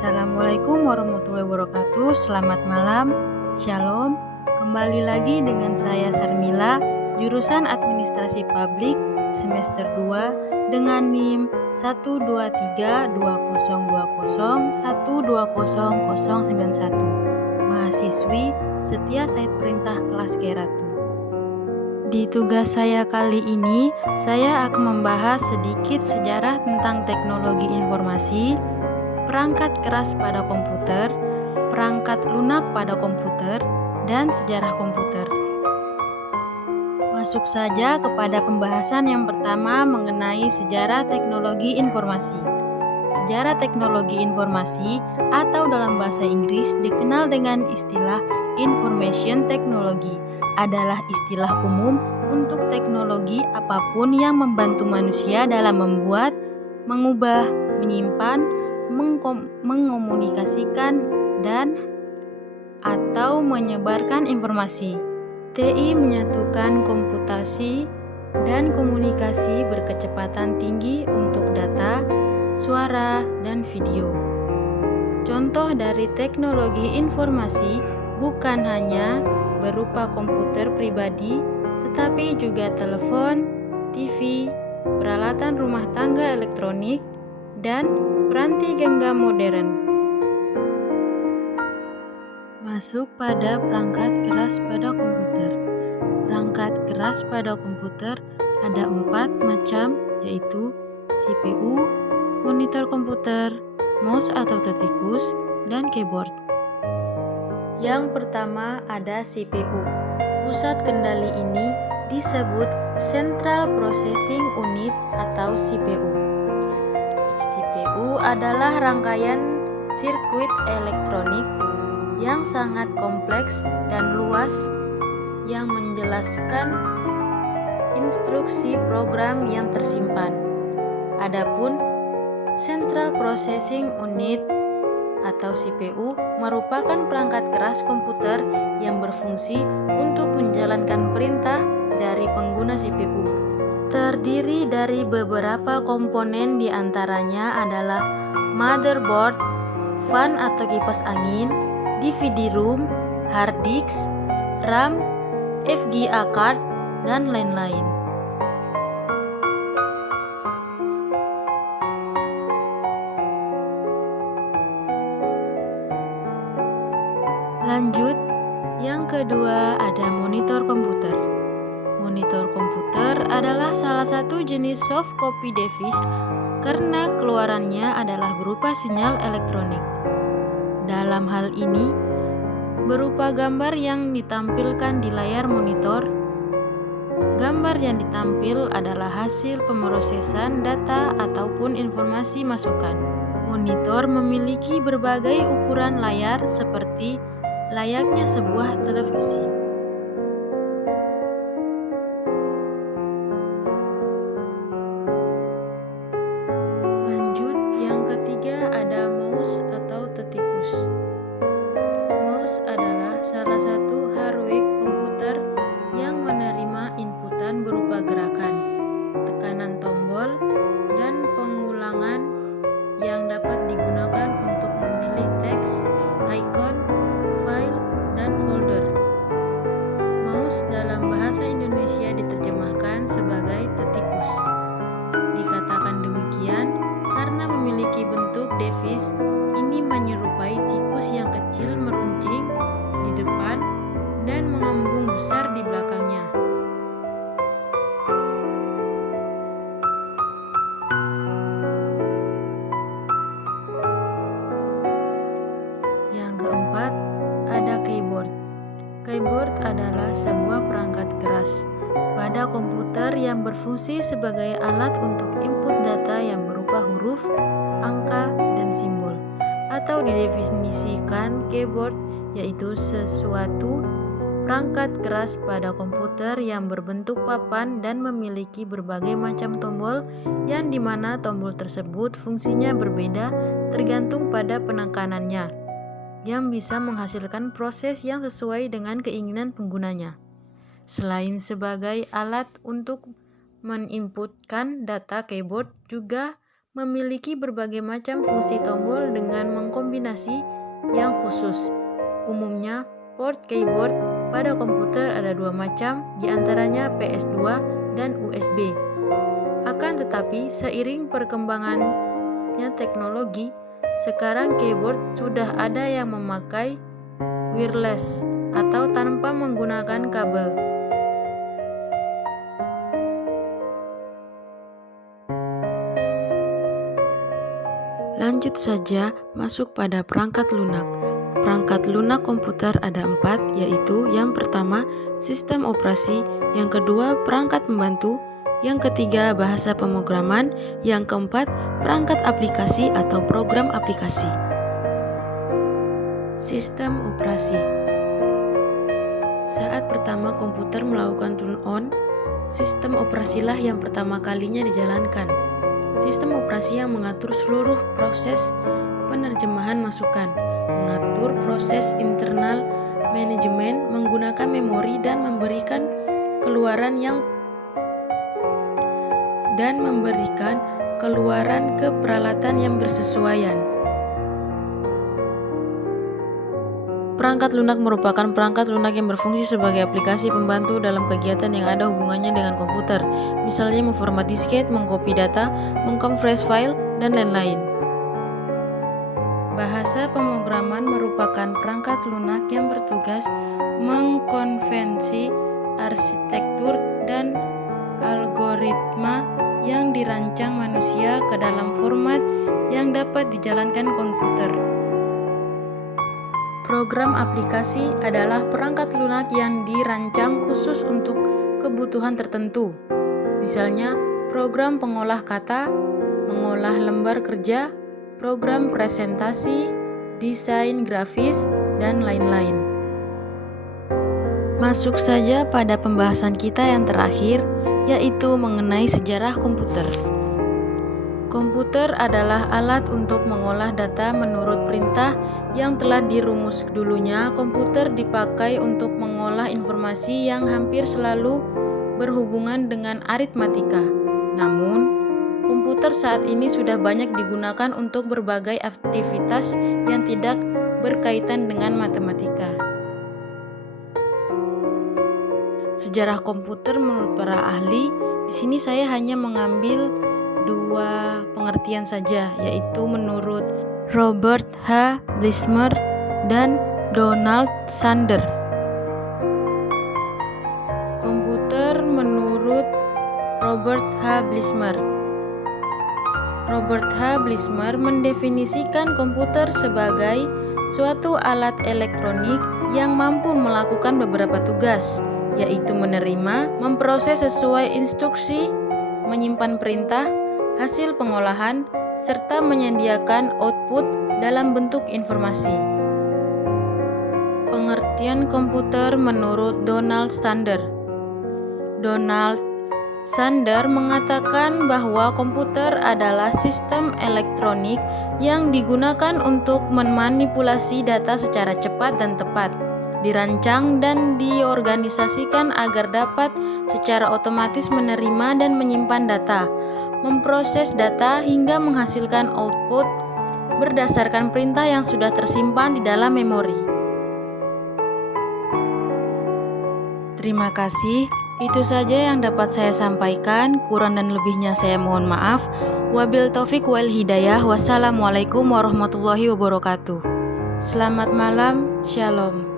Assalamualaikum warahmatullahi wabarakatuh. Selamat malam, Shalom. Kembali lagi dengan saya Sarmila, jurusan Administrasi Publik semester 2 dengan NIM 1232020120091. Mahasiswi setia Said Perintah kelas G1. Di tugas saya kali ini, saya akan membahas sedikit sejarah tentang teknologi informasi, perangkat keras pada komputer, perangkat lunak pada komputer, dan sejarah komputer. Masuk saja kepada pembahasan yang pertama mengenai sejarah teknologi informasi. Sejarah teknologi informasi atau dalam bahasa Inggris dikenal dengan istilah information technology adalah istilah umum untuk teknologi apapun yang membantu manusia dalam membuat, mengubah, menyimpan, mengomunikasikan dan atau menyebarkan informasi. TI menyatukan komputasi dan komunikasi berkecepatan tinggi untuk data, suara, dan video. Contoh dari teknologi informasi bukan hanya berupa komputer pribadi, tetapi juga telepon, TV, peralatan rumah tangga elektronik, dan peranti genggam modern. Masuk pada perangkat keras pada komputer. Perangkat keras pada komputer ada 4 macam, yaitu CPU, monitor komputer, mouse atau tetikus, dan keyboard. Yang pertama ada CPU. Pusat kendali ini disebut Central Processing Unit atau CPU. CPU adalah rangkaian sirkuit elektronik yang sangat kompleks dan luas yang menjelaskan instruksi program yang tersimpan. Adapun Central Processing Unit atau CPU merupakan perangkat keras komputer yang berfungsi untuk menjalankan perintah dari pengguna CPU. Terdiri dari beberapa komponen, diantaranya adalah motherboard, fan atau kipas angin, DVD-ROM, hard disk, RAM, VGA card, dan lain-lain. Lanjut, yang kedua ada monitor komputer. Monitor komputer adalah salah satu jenis soft copy device karena keluarannya adalah berupa sinyal elektronik. Dalam hal ini, berupa gambar yang ditampilkan di layar monitor. Gambar yang ditampil adalah hasil pemrosesan data ataupun informasi masukan. Monitor memiliki berbagai ukuran layar seperti layaknya sebuah televisi. Lanjut, yang ketiga ada mouse atau tetikus. Mouse adalah salah satu hardware komputer yang menerima inputan berupa gerakan, tekanan tombol, dan pengulangan yang dapat digunakan untuk memilih teks, icon, file, dan folder. Mouse dalam bahasa Indonesia diterjemahkan sebagai tetikus. Dikatakan demikian karena memiliki bentuk device ini menyerupai tikus yang kecil meruncing di depan dan mengembung besar di belakangnya. Yang keempat ada keyboard. Keyboard adalah sebuah perangkat keras pada komputer yang berfungsi sebagai alat untuk input data yang berupa huruf, angka, dan simbol. Atau didefinisikan keyboard yaitu sesuatu perangkat keras pada komputer yang berbentuk papan dan memiliki berbagai macam tombol yang dimana tombol tersebut fungsinya berbeda tergantung pada penekanannya, yang bisa menghasilkan proses yang sesuai dengan keinginan penggunanya. Selain sebagai alat untuk meninputkan data, keyboard juga memiliki berbagai macam fungsi tombol dengan mengkombinasi yang khusus. Umumnya, port keyboard pada komputer ada dua macam, diantaranya PS2 dan USB. Akan tetapi, seiring perkembangannya teknologi, sekarang keyboard sudah ada yang memakai wireless atau tanpa menggunakan kabel. Lanjut saja masuk pada perangkat lunak. Perangkat lunak komputer ada 4, yaitu yang pertama sistem operasi, yang kedua perangkat pembantu, yang ketiga bahasa pemrograman, yang keempat perangkat aplikasi atau program aplikasi. Sistem operasi. Saat pertama komputer melakukan turn on, sistem operasilah yang pertama kalinya dijalankan. Sistem operasi yang mengatur seluruh proses penerjemahan masukan, mengatur proses internal manajemen, menggunakan memori dan memberikan keluaran ke peralatan yang bersesuaian. Perangkat lunak merupakan perangkat lunak yang berfungsi sebagai aplikasi pembantu dalam kegiatan yang ada hubungannya dengan komputer, misalnya memformat disket, mengcopy data, mengkompres file, dan lain-lain. Bahasa pemrograman merupakan perangkat lunak yang bertugas mengkonvensi arsitektur dan algoritma yang dirancang manusia ke dalam format yang dapat dijalankan komputer. Program aplikasi adalah perangkat lunak yang dirancang khusus untuk kebutuhan tertentu. Misalnya, program pengolah kata, mengolah lembar kerja, program presentasi, desain grafis, dan lain-lain. Masuk saja pada pembahasan kita yang terakhir, yaitu mengenai sejarah komputer. Komputer adalah alat untuk mengolah data menurut perintah yang telah dirumus. Dulunya, komputer dipakai untuk mengolah informasi yang hampir selalu berhubungan dengan aritmatika. Namun, komputer saat ini sudah banyak digunakan untuk berbagai aktivitas yang tidak berkaitan dengan matematika. Sejarah komputer menurut para ahli, di sini saya hanya mengambil dua pengertian saja, yaitu menurut Robert H. Blismer dan Donald Sander. Komputer menurut Robert H. Blismer. Robert H. Blismer mendefinisikan komputer sebagai suatu alat elektronik yang mampu melakukan beberapa tugas, yaitu menerima, memproses sesuai instruksi, menyimpan perintah, hasil pengolahan, serta menyediakan output dalam bentuk informasi. Pengertian komputer menurut Donald Sander. Donald Sander mengatakan bahwa komputer adalah sistem elektronik yang digunakan untuk memanipulasi data secara cepat dan tepat, dirancang dan diorganisasikan agar dapat secara otomatis menerima dan menyimpan data, memproses data hingga menghasilkan output berdasarkan perintah yang sudah tersimpan di dalam memori. Terima kasih, itu saja yang dapat saya sampaikan. Kurang dan lebihnya saya mohon maaf. Wabil taufik wal hidayah. Wassalamualaikum warahmatullahi wabarakatuh. Selamat malam, shalom.